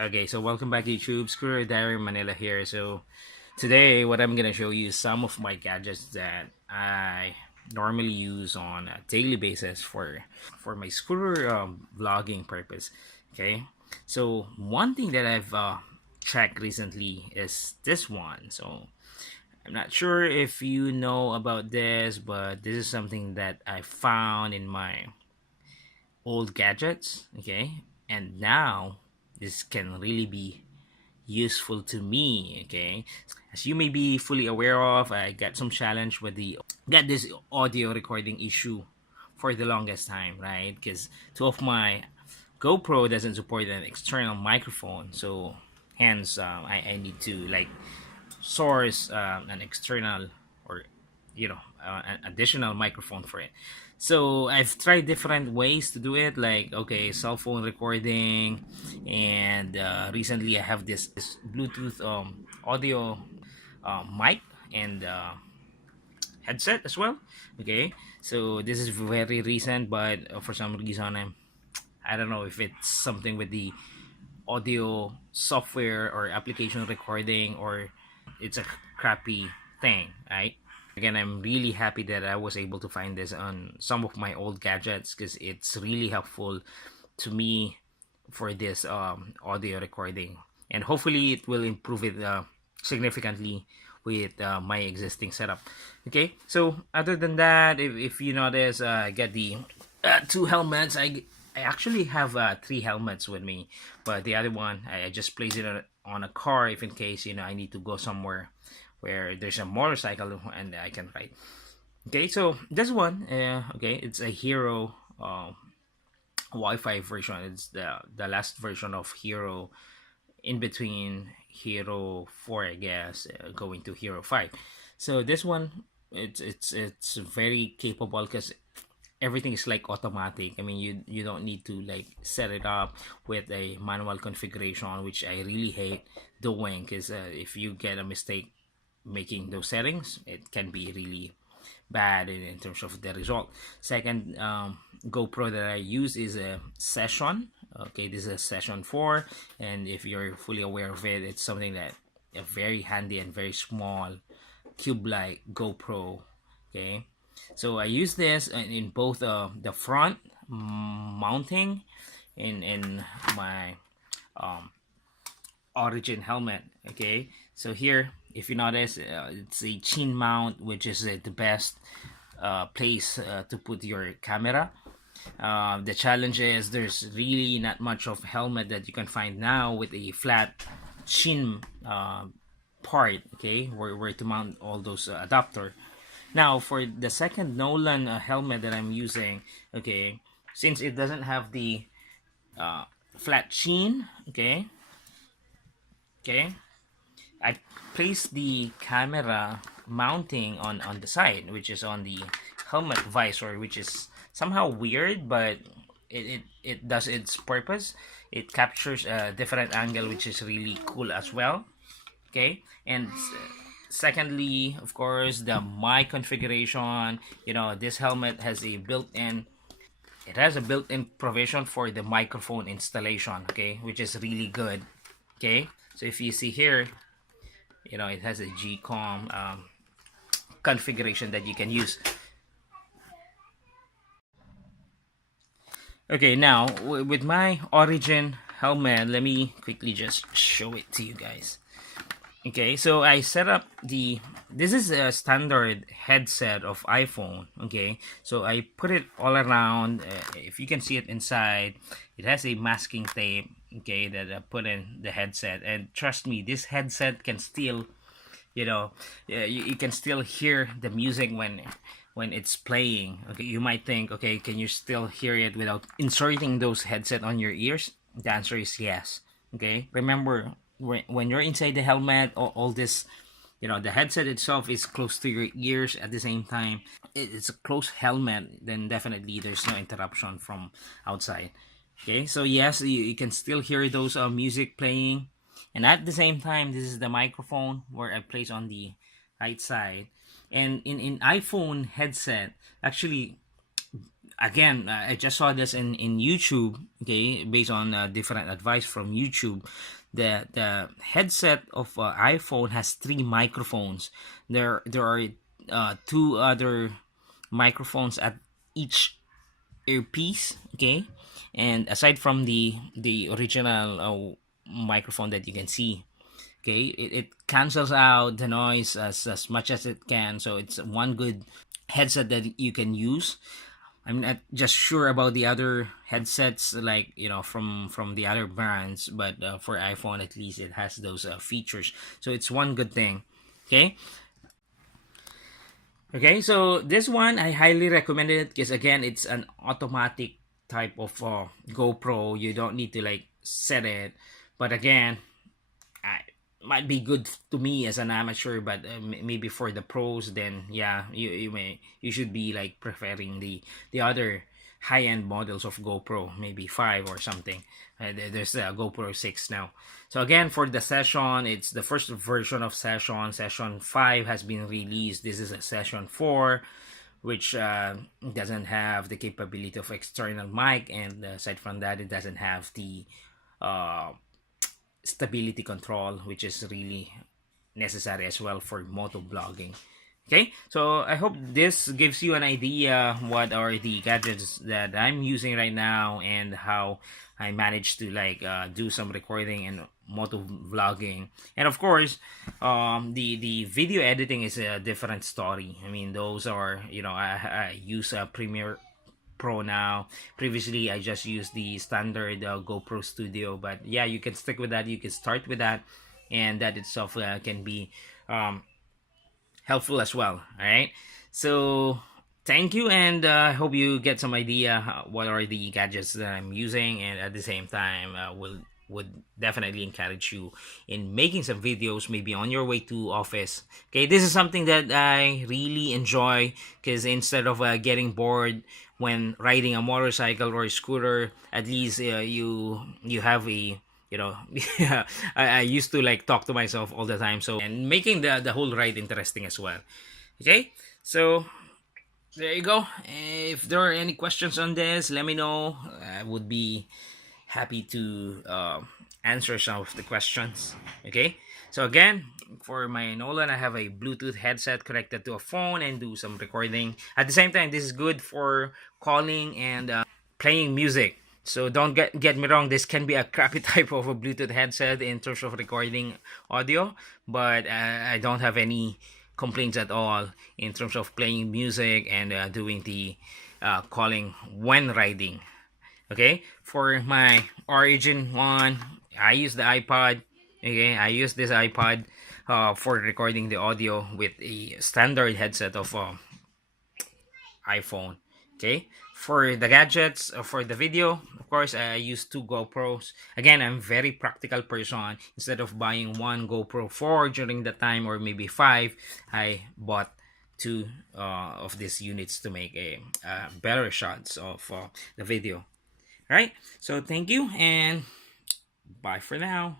Okay, so welcome back to YouTube. Screw Diary Manila here. So today, what I'm gonna show you is some of my gadgets that I normally use on a daily basis for my scooter vlogging purpose. Okay, so one thing that I've checked recently is this one. So I'm not sure if you know about this, but this is something that I found in my old gadgets. Okay, and now this can really be useful to me. Okay, as you may be fully aware of, I got some challenge with the got this audio recording issue for the longest time, right? Because two of my GoPro doesn't support an external microphone, so hence I need to like source an external or an additional microphone for it. So I've tried different ways to do it, like okay, cell phone recording, and recently I have this Bluetooth audio mic and headset as well. Okay, so this is very recent, but for some reason I don't know if it's something with the audio software or application recording, or it's a crappy thing, right? Again, I'm really happy that I was able to find this on some of my old gadgets because it's really helpful to me for this audio recording, and hopefully it will improve it significantly with my existing setup. Okay, so other than that, if you notice, I get the two helmets. I actually have three helmets with me, but the other one I just place it on a car if in case I need to go somewhere where there's a motorcycle and I can ride. Okay, so this one, okay, it's a Hero Wi-Fi version. It's the last version of Hero, in between Hero 4, I guess, going to Hero 5. So this one, it's very capable because everything is like automatic. I mean, you don't need to like set it up with a manual configuration, which I really hate doing because if you get a mistake making those settings, it can be really bad in terms of the result. Second GoPro that I use is a Session. Okay, this is a Session 4, and if you're fully aware of it, it's something that a very handy and very small cube-like GoPro. Okay, so I use this in both the front mounting in my Origine helmet. Okay, so here if you notice, it's a chin mount, which is the best place to put your camera. The challenge is there's really not much of helmet that you can find now with a flat chin part, okay, where to mount all those adapter. Now for the second Nolan helmet that I'm using, okay, since it doesn't have the flat chin, okay, I place the camera mounting on the side, which is on the helmet visor, which is somehow weird, but it does its purpose. It captures a different angle, which is really cool as well. Okay, and secondly, of course, the mic configuration. This helmet has a built-in provision for the microphone installation, okay, which is really good. Okay, so if you see here, it has a GCOM configuration that you can use. Okay, now with my Origin helmet, let me quickly just show it to you guys. Okay, so I set up this is a standard headset of iPhone. Okay, so I put it all around. If you can see it inside, it has a masking tape, okay, that I put in the headset. And trust me, this headset can still, you can still hear the music when it's playing. Okay, you might think, okay, can you still hear it without inserting those headset on your ears? The answer is yes. Okay, remember, when you're inside the helmet, all this, the headset itself is close to your ears. At the same time, it's a closed helmet, then definitely there's no interruption from outside. Okay, so yes, you can still hear those music playing, and at the same time, this is the microphone where I place on the right side. And in iPhone headset, actually, again, I just saw this in YouTube, okay, based on different advice from YouTube. The headset of iPhone has 3 microphones. There are 2 other microphones at each earpiece, okay, and aside from the original microphone that you can see, okay, it cancels out the noise as much as it can, so it's one good headset that you can use. I'm not just sure about the other headsets, like, from the other brands, but for iPhone at least it has those features, so it's one good thing. Okay, so this one I highly recommend it because again, it's an automatic type of GoPro. You don't need to like set it, but again, I might be good to me as an amateur, but maybe for the pros, then yeah, you should be like preferring the other high end models of GoPro, maybe 5 or something. There's a GoPro 6 now. So again, for the Session, it's the first version of Session. Session 5 has been released. This is a Session 4, which doesn't have the capability of external mic, and aside from that, it doesn't have the uh, stability control, which is really necessary as well for motovlogging. Okay, so I hope this gives you an idea what are the gadgets that I'm using right now and how I managed to like do some recording and motovlogging. And of course, the video editing is a different story. I mean, those are, I use a Premiere Pro now. Previously, I just used the standard GoPro Studio, but yeah, you can stick with that. You can start with that, and that itself can be helpful as well. All right. So thank you, and I hope you get some idea what are the gadgets that I'm using, and at the same time, would definitely encourage you in making some videos maybe on your way to office. Okay, this is something that I really enjoy because instead of getting bored when riding a motorcycle or a scooter, at least you have a, yeah, I used to like talk to myself all the time, so and making the whole ride interesting as well. Okay, so there you go. If there are any questions on this, let me know. I would be happy to answer some of the questions. Okay, so again, for my Nolan, I have a Bluetooth headset connected to a phone and do some recording. At the same time, this is good for calling and playing music. So don't get me wrong, this can be a crappy type of a Bluetooth headset in terms of recording audio, but I don't have any complaints at all in terms of playing music and doing the calling when riding. Okay, for my Origin one, I use the iPod. Okay, I use this iPod for recording the audio with a standard headset of iPhone. Okay, for the gadgets, for the video, of course, I use 2 GoPros. Again, I'm very practical person. Instead of buying one GoPro 4 during the time, or maybe 5, I bought two of these units to make a better shots of the video. All right, so thank you and bye for now.